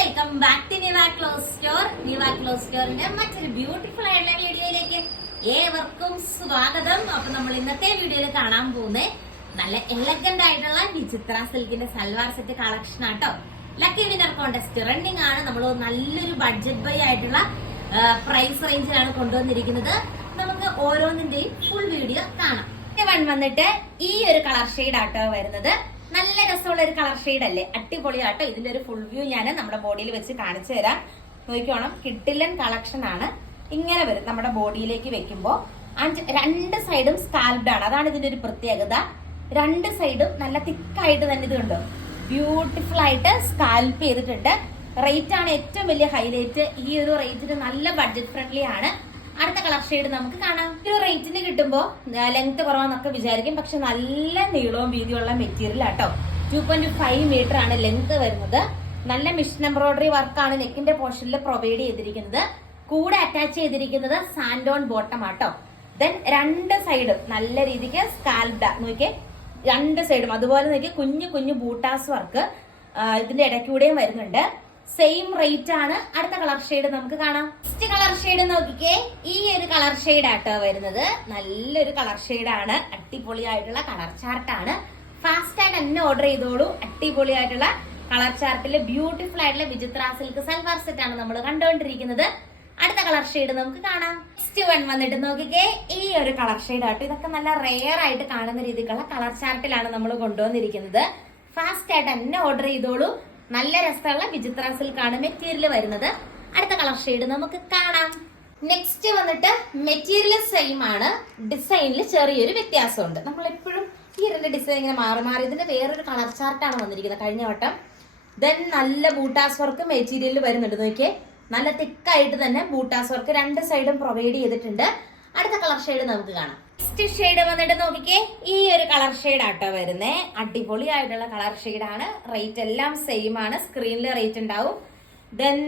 Welcome back to Niva clothes store. Niva clothes സ്റ്റോറിന്റെ മറ്റൊരു beautiful ആയിട്ടുള്ള വീഡിയോയിലേക്ക് ഏവർക്കും സ്വാഗതം. അപ്പൊ നമ്മൾ ഇന്നത്തെ വീഡിയോയിൽ കാണാൻ പോകുന്നത് നല്ല എലഗന്റ് ആയിട്ടുള്ള വിചിത്ര സിൽക്കിന്റെ സൽവാർ സെറ്റ് കളക്ഷൻ ആട്ടോ. ലക്കി വിന്നർ കോണ്ടസ്റ്റ് റണ്ണിങ് ആണ്. നമ്മൾ നല്ലൊരു ബഡ്ജറ്റ് ബൈ ആയിട്ടുള്ള പ്രൈസ് റേഞ്ചിലാണ് കൊണ്ടുവന്നിരിക്കുന്നത്. നമുക്ക് ഓരോന്നിന്റെയും ഫുൾ വീഡിയോ കാണാം. വൺ വന്നിട്ട് ഈ ഒരു കളർ ഷെയ്ഡ് ആട്ടോ വരുന്നത്. നല്ല രസമുള്ള ഒരു കളർ ഷെയ്ഡ് അല്ലേ? അടിപൊളിയാട്ടോ. ഇതിന്റെ ഒരു ഫുൾ വ്യൂ ഞാൻ നമ്മുടെ ബോഡിയിൽ വെച്ച് കാണിച്ചു തരാം. നോക്കിക്കോണം. കിട്ടില്ലൻ കളക്ഷൻ ആണ്. ഇങ്ങനെ വരും നമ്മുടെ ബോഡിയിലേക്ക് വെക്കുമ്പോൾ രണ്ട് സൈഡും സ്കാൽബ്ഡ് ആണ്. അതാണ് ഇതിന്റെ ഒരു പ്രത്യേകത. രണ്ട് സൈഡും നല്ല തിക്കായിട്ട് തന്നെ ഇത് കണ്ടു? ബ്യൂട്ടിഫുൾ ആയിട്ട് സ്കാൽപ്പ് ചെയ്തിട്ടുണ്ട്. റേറ്റ് ആണ് ഏറ്റവും വലിയ ഹൈലൈറ്റ് ഈ ഒരു റേറ്റിന് നല്ല ബഡ്ജറ്റ് ഫ്രണ്ട്ലി ആണ്. അടുത്ത കളർ ഷെയ്ഡ് നമുക്ക് കാണാം. ഒരു റേറ്റിന് കിട്ടുമ്പോൾ ലെങ്ത് കുറവാന്നൊക്കെ വിചാരിക്കും. പക്ഷെ നല്ല നീളവും വീതിയുള്ള മെറ്റീരിയൽ ആട്ടോ. ടു പോയിന്റ് ഫൈവ് മീറ്റർ ആണ് ലെങ്ത് വരുന്നത്. നല്ല മിഷൻ എംബ്രോയിഡറി വർക്കാണ് നെക്കിന്റെ പോർഷനിൽ പ്രൊവൈഡ് ചെയ്തിരിക്കുന്നത്. കൂടെ അറ്റാച്ച് ചെയ്തിരിക്കുന്നത് സാൻഡോൺ ബോട്ടം ആട്ടോ. ദെൻ രണ്ട് സൈഡും നല്ല രീതിക്ക് സ്കാൽബ്ഡ നോക്കിയേ രണ്ട് സൈഡും അതുപോലെ നോക്കിയേ കുഞ്ഞു കുഞ്ഞു ബൂട്ടാസ് വർക്ക് ഇതിന്റെ ഇടയ്ക്കൂടെയും വരുന്നുണ്ട്. സെയിം റേറ്റ് ആണ്. അടുത്ത കളർ ഷെയ്ഡ് നമുക്ക് കാണാം. നെക്സ്റ്റ് കളർ ഷെയ്ഡ് നോക്കിക്കേ. ഈ ഒരു കളർ ഷെയ്ഡ് ആട്ടോ വരുന്നത്. നല്ലൊരു കളർ ഷെയ്ഡ് ആണ്. അടിപൊളിയായിട്ടുള്ള കളർ ചാർട്ട് ആണ്. ഫാസ്റ്റ് ആയിട്ട് തന്നെ ഓർഡർ ചെയ്തോളൂ. അടിപൊളിയായിട്ടുള്ള കളർ ചാർട്ടിൽ ബ്യൂട്ടിഫുൾ ആയിട്ടുള്ള വിചിത്ര സിൽക്ക് സൽവാർ സെറ്റ് ആണ് നമ്മൾ കണ്ടുകൊണ്ടിരിക്കുന്നത് അടുത്ത കളർ ഷെയ്ഡ് നമുക്ക് കാണാം. നെക്സ്റ്റ് വൺ വന്നിട്ട് നോക്കിക്കേ. ഈ ഒരു കളർ ഷെയ്ഡ് ആട്ടോ. ഇതൊക്കെ നല്ല റെയർ ആയിട്ട് കാണുന്ന രീതിക്കുള്ള കളർ ചാർട്ടിലാണ് നമ്മൾ കൊണ്ടുവന്നിരിക്കുന്നത്. ഫാസ്റ്റ് ആയിട്ട് തന്നെ ഓർഡർ ചെയ്തോളൂ. നല്ല രസമുള്ള വിചിത്ര സിൽക്കാണ് മെറ്റീരിയൽ വരുന്നത്. അടുത്ത കളർ ഷെയ്ഡ് നമുക്ക് കാണാം. നെക്സ്റ്റ് വന്നിട്ട് മെറ്റീരിയൽ സെയിം ആണ്. ഡിസൈനിൽ ചെറിയൊരു വ്യത്യാസമുണ്ട്. നമ്മൾ എപ്പോഴും ഈ രണ്ട് ഡിസൈൻ ഇങ്ങനെ മാറി മാറി ഇതിന്റെ വേറൊരു കളർ ചാർട്ടാണ് വന്നിരിക്കുന്നത് കഴിഞ്ഞ വട്ടം. ദെൻ നല്ല ബൂട്ടാസ് വർക്ക് മെറ്റീരിയൽ വരുന്നുണ്ട്. നോക്കിയേ. നല്ല തിക്കായിട്ട് തന്നെ ബൂട്ടാസ് വർക്ക് രണ്ട് സൈഡും പ്രൊവൈഡ് ചെയ്തിട്ടുണ്ട്. അടുത്ത കളർ ഷെയ്ഡ് നമുക്ക് കാണാം. നെക്സ്റ്റ് ഷെയ്ഡ് വന്നിട്ട് നോക്കിക്കേ ഈ ഒരു കളർ ഷെയ്ഡ് ആട്ടോ വരുന്നേ. അടിപൊളിയായിട്ടുള്ള കളർ ഷെയ്ഡ് ആണ്. റേറ്റ് എല്ലാം സെയിം ആണ്. സ്ക്രീനിൽ റേറ്റ് ഉണ്ടാവും. ദെൻ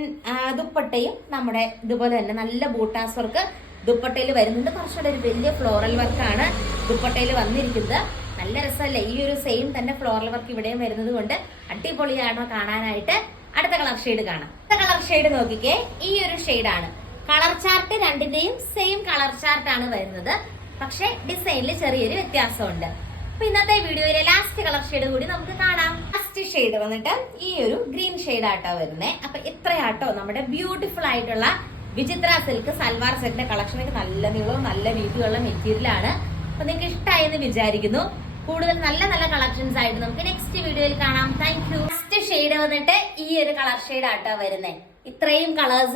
ദുപ്പട്ടയും നമ്മുടെ ഇതുപോലെ തന്നെ നല്ല ബൂട്ടാസ് വർക്ക് ദുപ്പട്ടയിൽ വരുന്നുണ്ട്. കുറച്ചുകൂടെ ഒരു വലിയ ഫ്ലോറൽ വർക്കാണ് ദുപ്പട്ടയിൽ വന്നിരിക്കുന്നത്. നല്ല രസമല്ലേ? ഈ ഒരു സെയിം തന്നെ ഫ്ലോറൽ വർക്ക് ഇവിടെയും വരുന്നത് കൊണ്ട് അടിപൊളിയാണോ കാണാനായിട്ട് അടുത്ത കളർ ഷെയ്ഡ് കാണാം. അടുത്ത കളർ ഷെയ്ഡ് നോക്കിക്കേ ഈ ഒരു ഷെയ്ഡാണ് കളർ ചാർട്ട് രണ്ടിന്റെയും സെയിം കളർ ചാർട്ട് ആണ് വരുന്നത്. പക്ഷെ ഡിസൈനിൽ ചെറിയൊരു വ്യത്യാസമുണ്ട്. അപ്പൊ ഇന്നത്തെ വീഡിയോയിലെ ലാസ്റ്റ് കളർ ഷെയ്ഡ് കൂടി നമുക്ക് കാണാം. ലാസ്റ്റ് ഷെയ്ഡ് വന്നിട്ട് ഈ ഒരു ഗ്രീൻ ഷെയ്ഡ് ആട്ടോ വരുന്നത് അപ്പൊ ഇത്രയാട്ടോ നമ്മുടെ ബ്യൂട്ടിഫുൾ ആയിട്ടുള്ള വിചിത്ര സിൽക്ക് സൽവാർ സെറ്റിന്റെ കളക്ഷനൊക്കെ നല്ല നീളവും നല്ല വീതിയുള്ള മെറ്റീരിയൽ ആണ്. അപ്പൊ നിങ്ങൾക്ക് ഇഷ്ടമായി എന്ന് വിചാരിക്കുന്നു. കൂടുതൽ നല്ല നല്ല കളക്ഷൻസ് ആയിട്ട് നമുക്ക് നെക്സ്റ്റ് വീഡിയോയിൽ കാണാം. താങ്ക് യു നെക്സ്റ്റ് ഷെയ്ഡ് വന്നിട്ട് ഈ ഒരു കളർ ഷെയ്ഡ് ആട്ടോ വരുന്നത് ഇത്രയും കളേഴ്സ്